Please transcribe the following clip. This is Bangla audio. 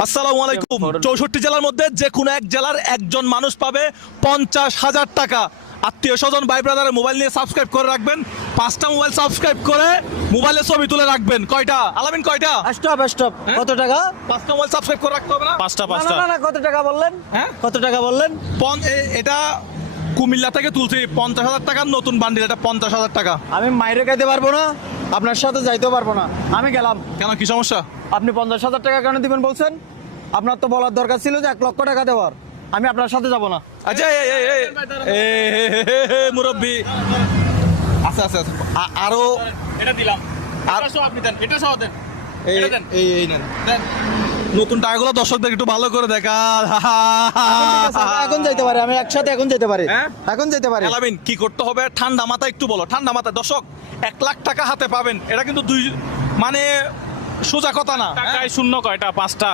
আসসালামু আলাইকুম। 64 জেলার মধ্যে যে কোনো এক জেলার একজন মানুষ পাবে 50,000 টাকা। আত্মীয় স্বজন ভাই ব্রাদারের মোবাইল নিয়ে সাবস্ক্রাইব করে রাখবেন। 5টা মোবাইল সাবস্ক্রাইব করে মোবাইলে ছবি তুলে রাখবেন। কয়টা আলামিন, কয়টা? Stop stop. কত টাকা? 5টা মোবাইল সাবস্ক্রাইব করে রাখতে হবে না? না না না, কত টাকা বললেন? হ্যাঁ, কত টাকা বললেন? এটা কুমিল্লা থেকে তুলছি 50,000 টাকার নতুন বান্ডিল, এটা 50,000 টাকা। আমি মাইরে খাইতে পারবো না, আপনার সাথে যাইতেও পারবো না, আমি গেলাম। কেন, কি সমস্যা? আপনি 50,000 টাকা কেন দিবেন বলছেন? আপনার তো বলার দরকার ছিল যে 1 লক্ষ টাকা দেওয়ার। আমি আপনার সাথে যাব না। আচ্ছা মুরব্বী, আচ্ছা আচ্ছা, আরো এটা দিলাম, আর এটা সহ আপনি দেন, এটা সহ দেন, এটা দেন। এই নেন নতুন টাকাগুলো দর্শকদের একটু ভালো করে দেখা। এখন যাইতে পারে, আমি একসাথে এখন যেতে পারি। হ্যাঁ? এখন যেতে পারি। আলামিন, কি করতে হবে? ঠান্ডা মাথায় একটু বলো। ঠান্ডা মাথায় দর্শক 1 লাখ টাকা হাতে পাবেন, এটা কিন্তু মানে সোজা কথা না। টাকায় শূন্য কয়টা? 5টা।